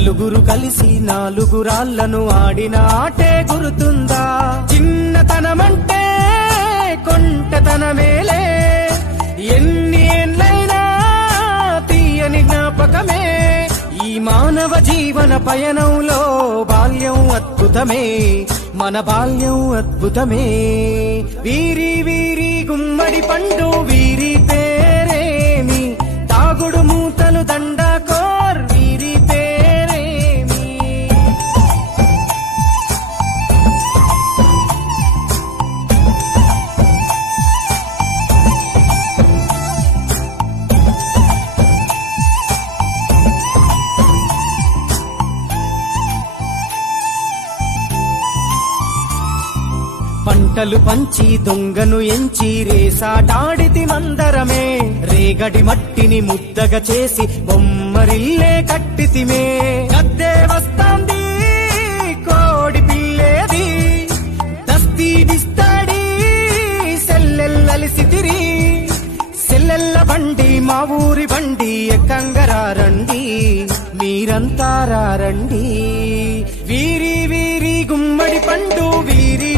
నలుగురు కలిసి నాలుగురాళ్లను ఆడిన ఆటే గుర్తుందా? చిన్నతనమంటే కొంటెతనమేలే, ఎన్ని ఏండ్లైనా తీయని జ్ఞాపకమే. ఈ మానవ జీవన పయనంలో బాల్యం అద్భుతమే, మన బాల్యం అద్భుతమే. వీరి వీరి గుమ్మడి పండు వీరి పేరేమి, తాగుడు మూతలు దండాకోర్ వీరి పేరేమి. పంటలు పంచి దొంగను ఎంచి రేసాటాడితి మందరమే, రేగడి మట్టిని ముద్దగా చేసి బొమ్మరిల్లే కట్టితిమే. గద్దే వస్తాంది కోడి పిల్లేది, దస్తీ దిస్తాడి సెల్లెల్లలిసితిరి. సెల్లెల్ల బండి మా ఊరి బండి ఎక్కంగరారండి, మీరంతా రారండి. వీరి వీరి గుమ్మడి పండు వీరి